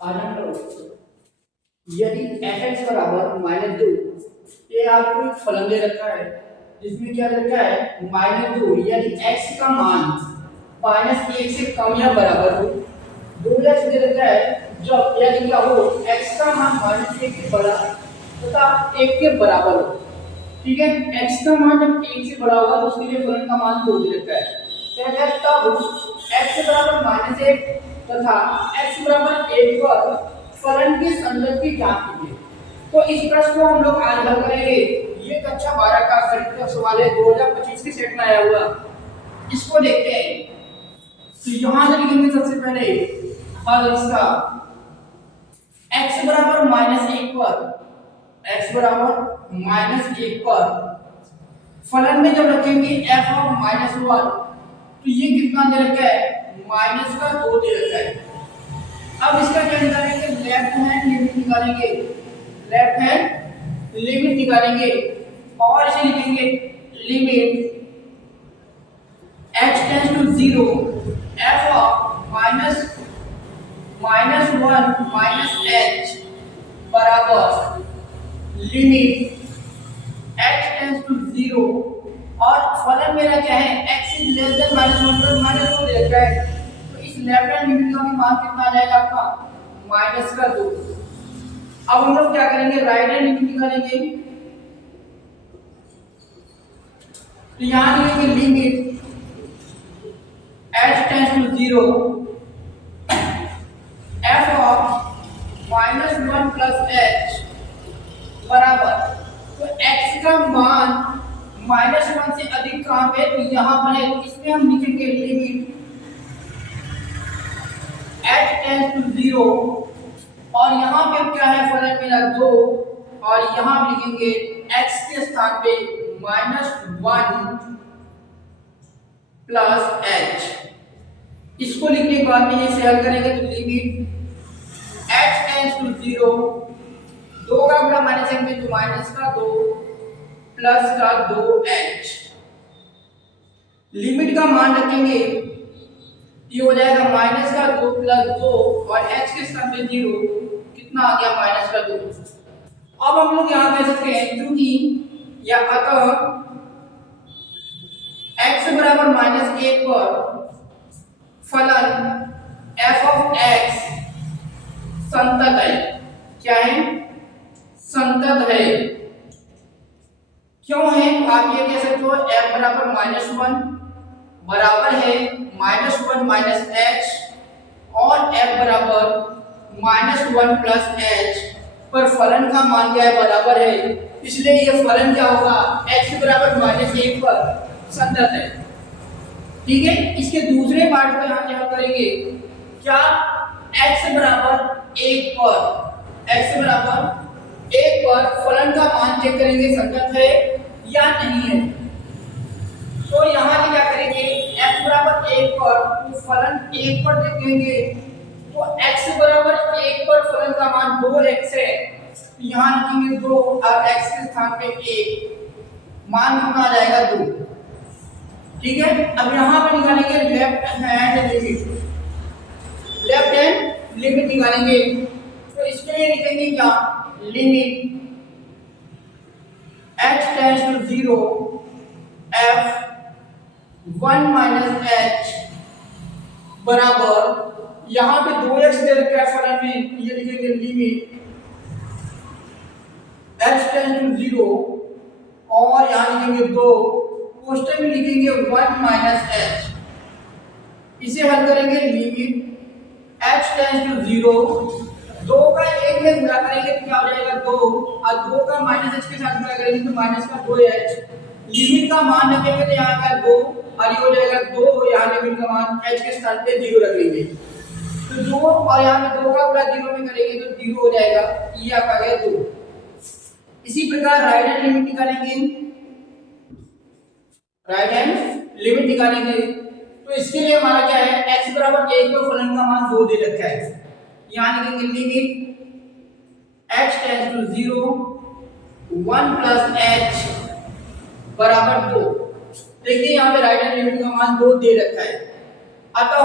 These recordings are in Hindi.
आधा करो। यदि fx बराबर -2, ये आपको एक फलन दे रखा है जिसमें क्या दे रखा है -2, यदि x का मान -1 से कम या बराबर हो। 2x दे रखा है जब यदि क्या हो x का मान -1 के बड़ा तथा 1 के बराबर हो। ठीक है, x का मान जब 1 से बड़ा होगा तो उसके लिए फलन का मान 2 दे रखा है। कहते हैं तब x बराबर -1 तथा x बराबर 1 पर फलन के संदर्भ की जांच कीजिए। तो इस प्रश्न को हम लोग आज हल करेंगे। ये कक्षा 12 का गणित का सवाल है, 2025 के सेट में आया हुआ। इसको देखते हैं। तो यहां से लिखेंगे सबसे पहले हल इसका x बराबर -1 पर x बराबर -1 पर फलन में जब रखेंगे f ऑफ -1 तो ये कितना दे रखा है -2 दे रखा है। अब इसका क्या निकालेंगे, लेफ्ट हैंड लिमिट निकालेंगे, लेफ्ट हैंड लिमिट निकालेंगे और इसे लिखेंगे limit h tends to 0 f of -1 h बराबर लिमिट h टेंड्स टू 0 और फलन मेरा क्या है x इज लेस देन -1 पर -2 दे रखा है। तो इस लेफ्ट हैंड लिमिट का मान कितना आ जाएगा आपका -2। अब हम लोग क्या करेंगे, राइट हैंड लिमिट निकालेंगे। तो यहां लिखेंगे limit h tends to 0 f of -1 plus h बराबर, तो x का मान -1 से अधिक कहां पे, तो यहां पर है। तो इसमें हम लिखेंगे लिमिट h टेंड्स टू 0 और यहां पे क्या है फलन मेरा 2 और यहां लिखेंगे x के स्थान पे -1 प्लस h। इसको लिखने के बाद में इसे हल करेंगे तो लिमिट h टेंड्स टू 0, 2 का गुणा -1 में तो -2 प्लस का 2h। लिमिट का मान रखेंगे, ये हो जाएगा -2 प्लस 2 और h के स्थान पे 0, कितना आ गया -2। अब हम लोग यहां कह सकते हैं क्योंकि या अतः x बराबर -1 पर फलन f ऑफ x संतत है। क्या है, संतत है। क्यों है, आप ये कह सकते हो f बराबर -1 बराबर है -1 h और f बराबर -1 प्लस h पर फलन का मान क्या है बराबर है, इसलिए ये फलन क्या होगा x बराबर -1 पर संतत है। ठीक है, इसके दूसरे पार्ट को यहां क्या करेंगे, क्या x बराबर 1 पर फलन का मान चेक करेंगे संतत है या नहीं है। तो यहां क्या करेंगे, x बराबर 1 पर तो फलन 1 पर देखेंगे, तो x बराबर 1 पर फलन का मान 2x है। तो यहां लिखेंगे 2 और x के स्थान पे 1, मान कितना आ जाएगा 2। ठीक है, अब यहां पे निकालेंगे left hand limit, left hand limit निकालेंगे। तो इसके लिए लिखेंगे क्या, limit h tends to 0 f 1 h बराबर, यहां पे 2x दे रखा है फलन में, ये लिखेंगे लिमिट h टेंड्स टू 0 और यहां लिखेंगे 2, कोष्टक में लिखेंगे 1 h। इसे हल करेंगे लिमिट h टेंड्स टू 0, 2 का 1 में गुणा करेंगे तो क्या हो जाएगा 2 और 2 का -h के साथ गुणा करेंगे तो -2h। लिमिट का मान रखेंगे तो यहाँ का 2 और ये हो जाएगा 2, यहाँ लिमिट का मान h के स्थान पे 0 रख लेंगे। तो 2 और यहाँ में 2 का गुणा 0 में करेंगे तो 0 हो जाएगा, ये आपका गया 2। इसी प्रकार राइट हैंड लिमिट निकालेंगे, राइट हैंड लिमिट निकालेंगे। तो इसके लिए हमारा क्या है, x बराबर 1 पर फलन का मान 2 दे रखा है। यहां लिखेंगे limit h tends to 0 1 plus h बराबर 2। देखिए यहां पे राइट हैंड लिमिट का मान 2 दे रखा है, अतः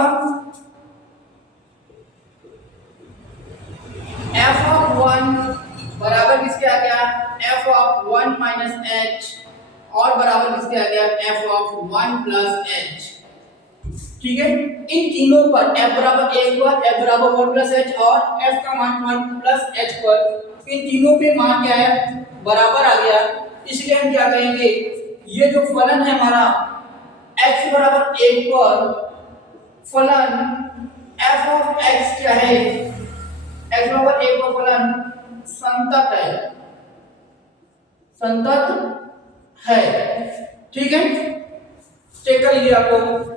1 प्लस एच। ठीक है, इन तीनों पर f बराबर 1 पर f बराबर 1 प्लस एच और f का मान 1 प्लस एच पर इन तीनों पे मान क्या है बराबर आ गया, इसलिए हम क्या कहेंगे ये जो फलन है हमारा x बराबर 1 पर फलन f ऑफ x क्या है, x बराबर 1 पर फलन संतत है, संतत है। ठीक है, चेक कर लीजिए आपको